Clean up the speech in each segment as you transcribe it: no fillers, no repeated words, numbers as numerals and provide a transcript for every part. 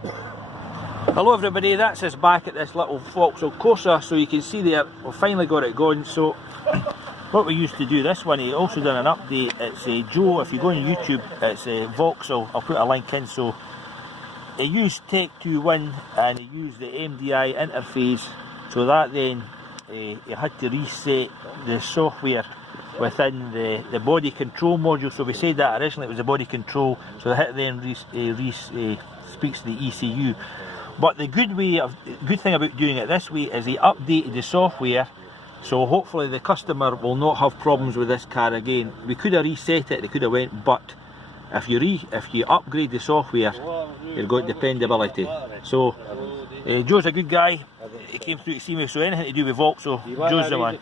Hello everybody, that's us back at this little Vauxhall Corsa. So you can see there, we've finally got it going. So what we used to do this one, he also done an update. It's Joe, if you go on YouTube, it's Vauxhall, I'll put a link in. So he used Tech 2 Win and he used the MDI interface, so that then he had to reset the software within the body control module. So we said that originally it was the body control, so the then speaks to the ECU. But the good thing about doing it this way is he updated the software, so hopefully the customer will not have problems with this car again. We could have reset it, they could have went, but if you upgrade the software, you've got dependability. So Joe's a good guy. He came through to see me, so anything to do with Vauxhall, Joe's the man.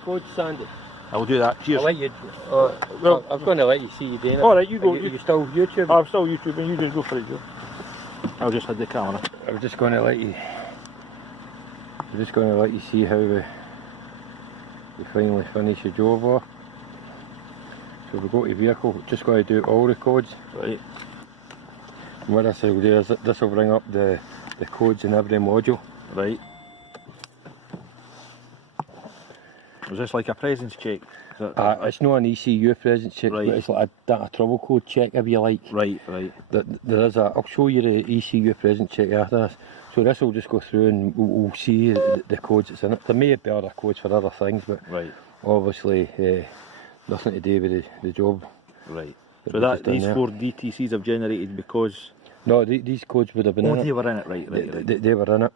I will do that. Cheers. I'll let you. Well, I'm going to let you see you doing it. Alright, you go. You still YouTube? I'm still YouTubing, you just go for it, Joe. I'll just hide the camera. I'm just going to let you. I'm just going to let you see how we finally finish the job off. So we go to vehicle. Just going to do all the codes. Right. And what this will do is this will bring up the codes in every module. Right. Was this like a presence check? It's not an ECU presence check, right, but it's like a trouble code check, if you like. Right, right. There is I'll show you the ECU presence check after this. So this will just go through and we'll see the codes that's in it. There may be other codes for other things, but right, obviously nothing to do with the job. Right. So these 4 DTCs have generated because... No, these codes would have been in it. Oh, they were in it, right. They were in it.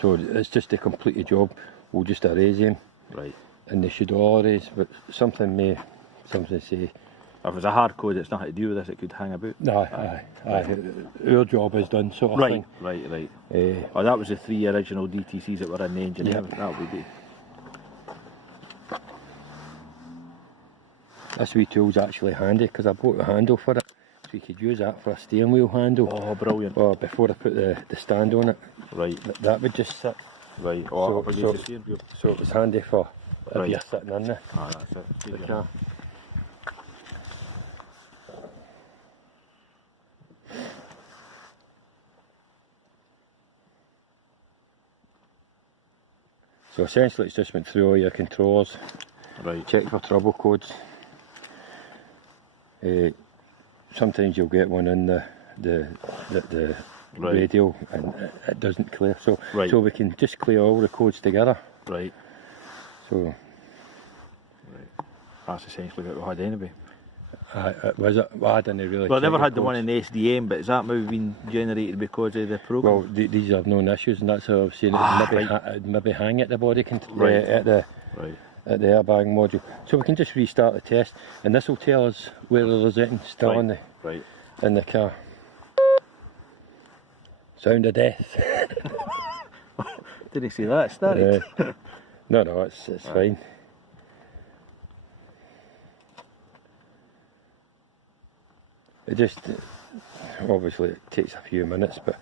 So it's just to complete the job, we'll just erase them. Right. And they should all erase, but something say... If it was a hard code, it's nothing to do with this, it could hang about. Aye. Our job is done, sort of thing. Right. Oh, that was the 3 original DTCs that were in the engine. Yeah. That would be good. This wee tool's actually handy because I bought a handle for it, so you could use that for a steering wheel handle. Oh, brilliant. Or before I put the stand on it. Right. That would just sit. Right. Oh, so it was handy for if you're sitting in there. Ah, that's it. The car. So essentially it's just went through all your controls, right, check for trouble codes. Sometimes you'll get one in the right, radio and it doesn't clear, so right, so we can just clear all the codes together. Right. So right. That's essentially what we had anyway. Was it? Well, I didn't really. Well, I never had the one in the SDM, but has that maybe been generated because of the program? Well, these have no issues, and that's how I've seen it. Maybe hang at the body control, at the airbag module. So we can just restart the test, and this will tell us where the rosetting still in the car. Sound of death. Didn't see that. It started. No, it's fine. It just, obviously it takes a few minutes, but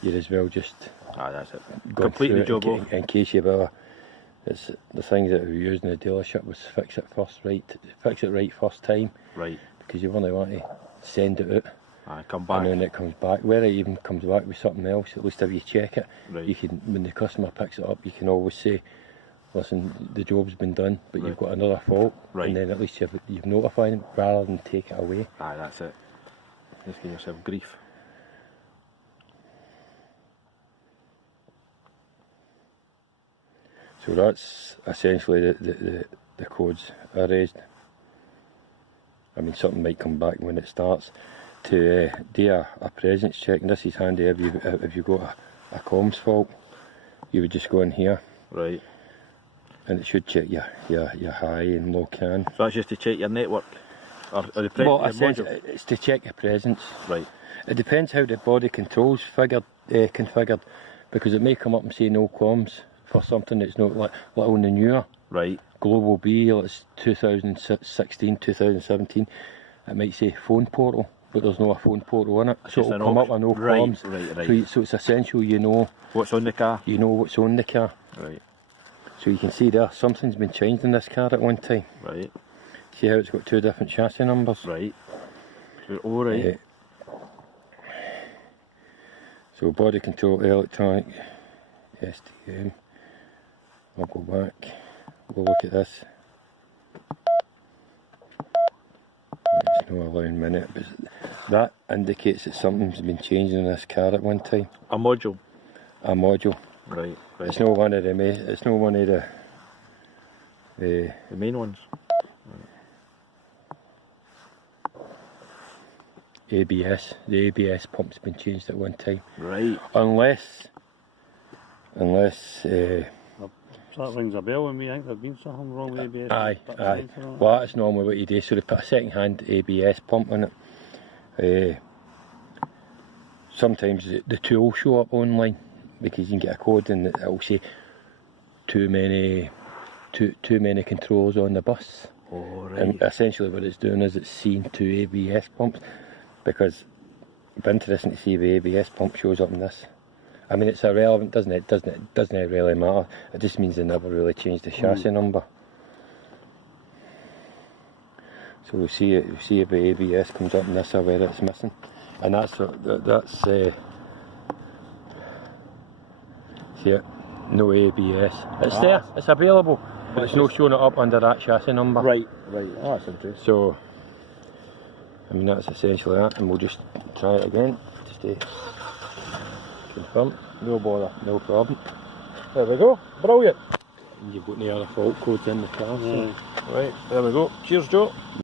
you'd as well just that's it. Complete the job off. In case you've ever, it's the things that we used in the dealership was fix it right first time. Right. Because you only want to send it out. Come back. And then it comes back. Whether it even comes back with something else, at least if you check it, you can, when the customer picks it up, you can always say, listen, the job's been done, but you've got another fault. And then at least you've notified them rather than take it away. That's it. Just give yourself grief. So that's essentially the codes erased. I mean, something might come back when it starts. To do a presence check, and this is handy if you've got a comms fault, you would just go in here. Right. And it should check your high and low can. So that's just to check your network? Or the well, essentially, it's to check your presence. Right. It depends how the body controls configured, because it may come up and say no comms for something that's not like on the newer. Right. Global B, it's 2016, 2017. It might say phone portal, but there's no phone portal in it. So it'll come up with no comms. Right. So it's essential you know what's on the car. You know what's on the car. Right. So you can see there, something's been changed in this car at one time. Right. See how it's got 2 different chassis numbers? Right. All right. So body control, electronic, STM. I'll go back, we'll look at this. It's not allowing minute, but that indicates that something's been changed in this car at one time. A module. A module. Right. It's not one of the it's not one of the main ones. ABS. The ABS pump's been changed at one time. Right. Unless That rings a bell with me. I think there's been something wrong with ABS. aye. Well, that's normally what you do. So they put a second-hand ABS pump on it. Sometimes the two will show up online because you can get a code and it will say too many controls on the bus. Oh, right. And essentially what it's doing is it's seeing two ABS pumps, because it'd be interesting to see if the ABS pump shows up in this. I mean, it's irrelevant, doesn't it? Doesn't really matter. It just means they never really changed the chassis number. So we'll see if the ABS comes up in this or where it's missing. And see it? No ABS. It's there, it's available, but it's not showing it up under that chassis number. Right. Oh, that's interesting. So, I mean, that's essentially that, and we'll just try it again, just to confirm. No bother, no problem. There we go. Brilliant. And you've got the other fault codes in the car. So. Right, there we go. Cheers, Joe.